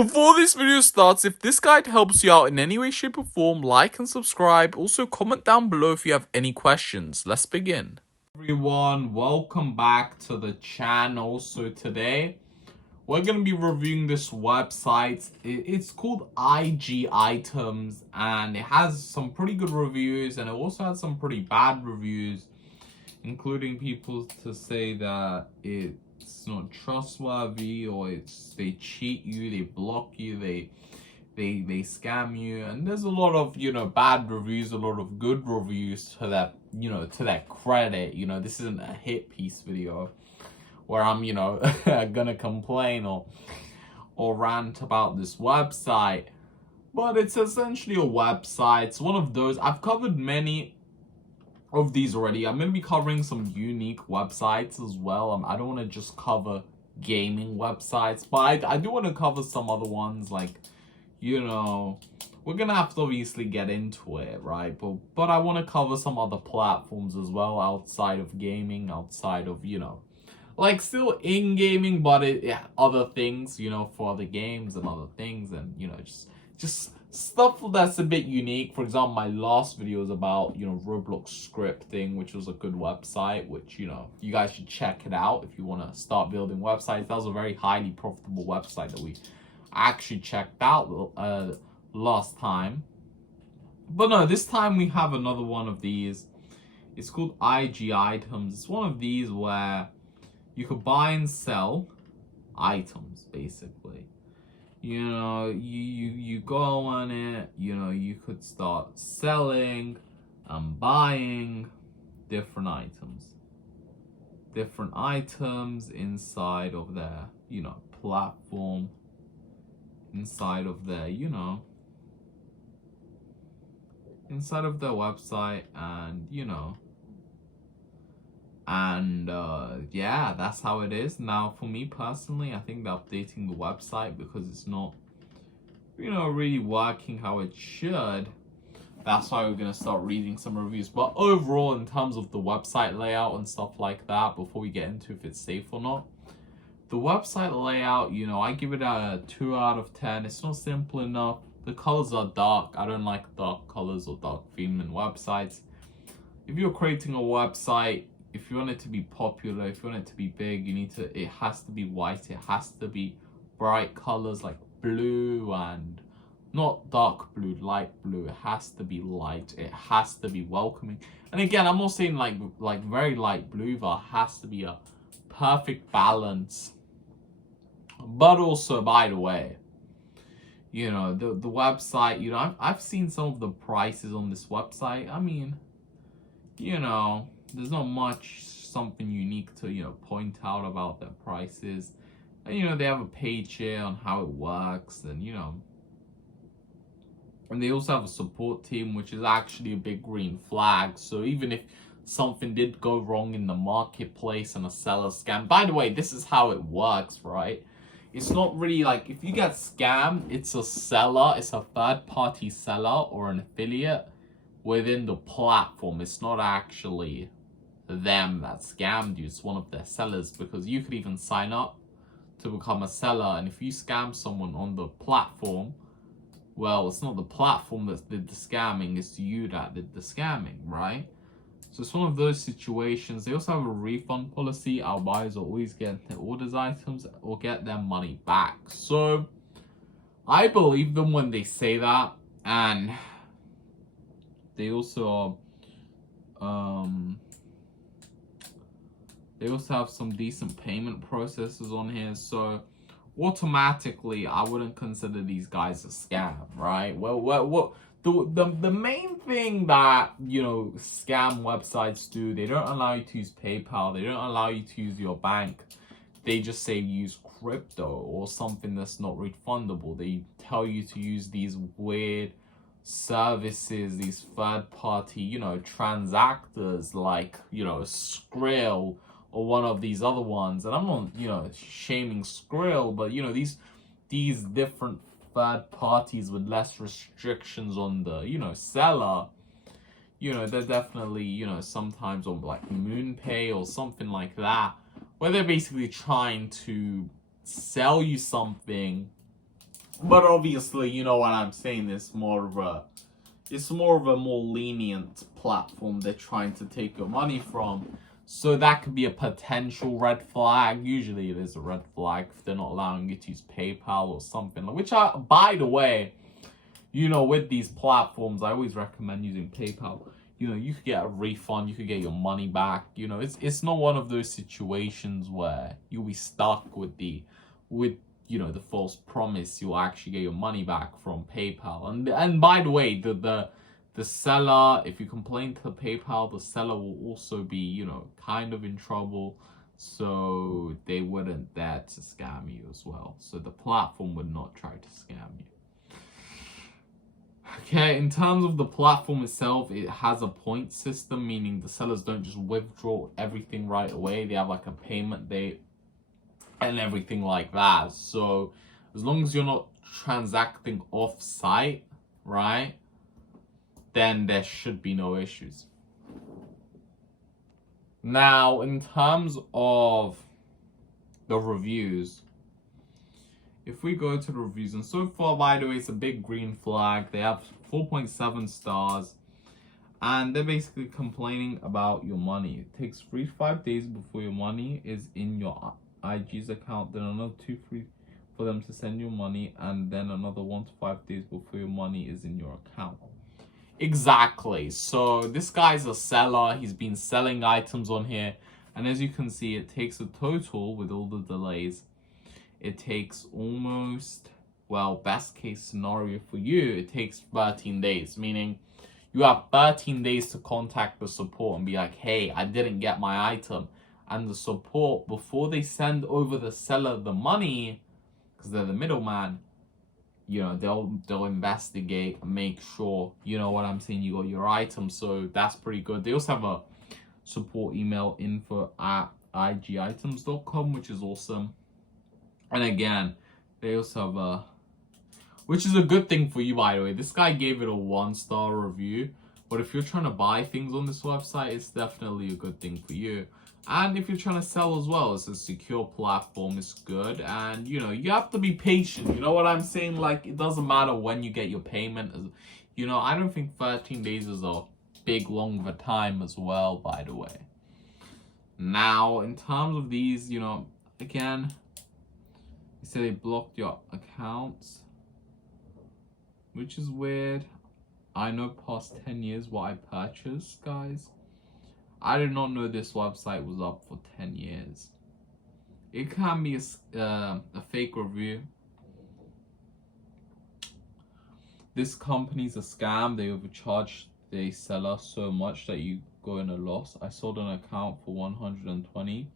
Before this video starts, if this guide helps you out in any way, shape or form, like and subscribe. Also comment down below if you have any questions. Let's begin. Everyone, welcome back to the channel. So today we're going to be reviewing this website. It's called IG Items and it has some pretty good reviews and it also has some pretty bad reviews, including people to say that it's not trustworthy, or they cheat you, they block you, they scam you, and there's a lot of bad reviews, a lot of good reviews to that to that credit. This isn't a hit piece video where I'm gonna complain or rant about this website, but it's essentially a website. It's one of those. I've covered many of these already. I'm going to be covering some unique websites as well. I don't want to just cover gaming websites, but I do want to cover some other ones, like, we're going to have to obviously get into it, right? But I want to cover some other platforms as well outside of gaming, outside of, like still in gaming, but other things, for other games and other things, and, just stuff that's a bit unique. For example, my last video was about Roblox scripting, which was a good website, which you guys should check it out if you want to start building websites. That was a very highly profitable website that we actually checked out last time. But no, this time we have another one of these. It's called IG Items. It's one of these where you could buy and sell items, basically. You go on it, you could start selling and buying different items inside of their, platform, inside of their, inside of their website, and yeah, that's how it is. Now, for me personally, I think they're updating the website because it's not, really working how it should. That's why we're going to start reading some reviews. But overall, in terms of the website layout and stuff like that, before we get into if it's safe or not, the website layout, I give it a 2 out of 10. It's not simple enough. The colors are dark. I don't like dark colors or dark theme in websites. If you're creating a website, if you want it to be popular, if you want it to be big, it has to be white. It has to be bright colors like blue, and not dark blue, light blue. It has to be light. It has to be welcoming. And again, I'm not saying like very light blue, but it has to be a perfect balance. But also, by the way, the website, I've seen some of the prices on this website. I mean, there's not much something unique to, point out about their prices. And, they have a page here on how it works, and, and they also have a support team, which is actually a big green flag. So even if something did go wrong in the marketplace and a seller scam, by the way, this is how it works, right? It's not really like if you get scammed, it's a seller, it's a third-party seller or an affiliate within the platform. It's not actually them that scammed you, it's one of their sellers, because you could even sign up to become a seller, and if you scam someone on the platform, well, it's not the platform that did the scamming, it's you that did the scamming, right? So it's one of those situations. They also have a refund policy. Our buyers will always get their orders items or get their money back. So I believe them when they say that, and they also have some decent payment processes on here. So automatically, I wouldn't consider these guys a scam, right? Well, the main thing that scam websites do, they don't allow you to use PayPal. They don't allow you to use your bank. They just say use crypto or something that's not refundable. They tell you to use these weird services, these third-party, transactors like, Skrill or one of these other ones. And I'm not, shaming Skrill, but, these different third parties with less restrictions on the, seller, they're definitely, sometimes on like MoonPay or something like that, where they're basically trying to sell you something But obviously, you know what I'm saying, it's more of a more lenient platform they're trying to take your money from. So that could be a potential red flag. Usually it is a red flag if they're not allowing you to use PayPal or something. Which, by the way, you know, with these platforms, I always recommend using PayPal. You know, you could get a refund, you could get your money back. You know, it's not one of those situations where you'll be stuck with the false promise you'll actually get your money back from PayPal. And by the way, the seller, if you complain to PayPal, the seller will also be, you know, kind of in trouble. So they wouldn't dare to scam you as well. So the platform would not try to scam you. Okay, in terms of the platform itself, it has a point system, meaning the sellers don't just withdraw everything right away. They have like a payment date and everything like that. So as long as you're not transacting off site, right, then there should be no issues. Now, in terms of the reviews, if we go to the reviews, and so far, by the way, it's a big green flag. They have 4.7 stars, and they're basically complaining about your money. It takes 3 to 5 days before your money is in your IG's account, then another 2-3 for them to send you money, and then another 1 to 5 days before your money is in your account. Exactly. So this guy's a seller. He's been selling items on here, and as you can see, it takes a total, with all the delays, it takes almost, well, best case scenario for you, it takes 13 days, meaning you have 13 days to contact the support and be like, hey, I didn't get my item. And the support, before they send over the seller the money, because they're the middleman, you know, they'll investigate and make sure, you know what I'm saying, you got your item. So that's pretty good. They also have a support email, info@igitems.com, which is awesome. And again, they also have a, which is a good thing for you, by the way. This guy gave it a 1-star review. But if you're trying to buy things on this website, it's definitely a good thing for you. And if you're trying to sell as well, it's a secure platform, it's good. And, you know, you have to be patient. You know what I'm saying? Like, it doesn't matter when you get your payment. You know, I don't think 13 days is a big, long of a time as well, by the way. Now, in terms of these, you know, again, they say they blocked your accounts, which is weird. I know past 10 years what I purchased, guys. I did not know this website was up for 10 years. It can be a fake review. This company's a scam. They overcharge the seller so much that you go in a loss. I sold an account for 120.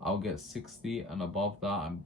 I'll get 60, and above that, I'm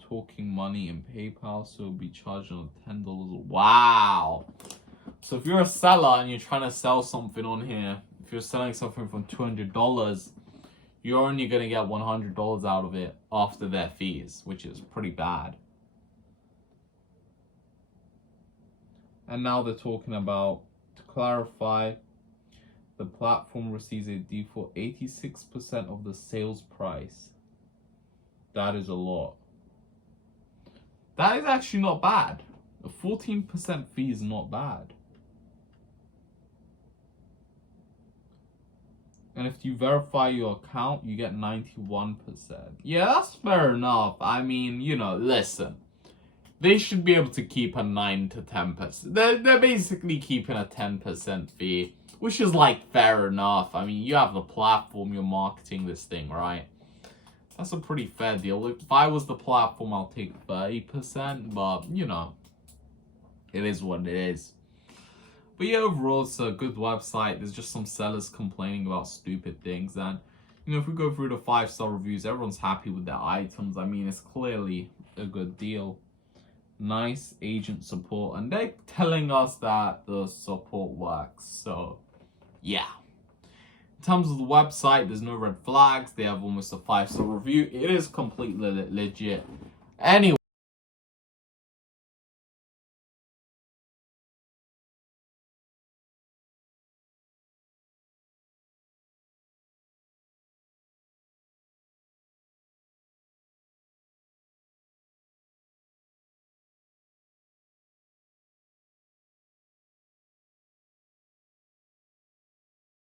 talking money in PayPal, so it'll be charged on $10. Wow. So if you're a seller and you're trying to sell something on here, if you're selling something from $200, you're only going to get $100 out of it after their fees, which is pretty bad. And now they're talking about, to clarify, the platform receives a default 86% of the sales price. That is a lot. That is actually not bad. A 14% fee is not bad. And if you verify your account, you get 91%. Yeah, that's fair enough. I mean, you know, listen. They should be able to keep a 9 to 10%. They're basically keeping a 10% fee, which is like fair enough. I mean, you have the platform, you're marketing this thing, right? That's a pretty fair deal. If I was the platform, I'll take 30%, but, you know, it is what it is. But yeah, overall, it's a good website. There's just some sellers complaining about stupid things. And, you know, if we go through the 5-star reviews, everyone's happy with their items. I mean, it's clearly a good deal. Nice agent support. And they're telling us that the support works. So, yeah. In terms of the website, there's no red flags. They have almost a 5-star review. It is completely legit. Anyway.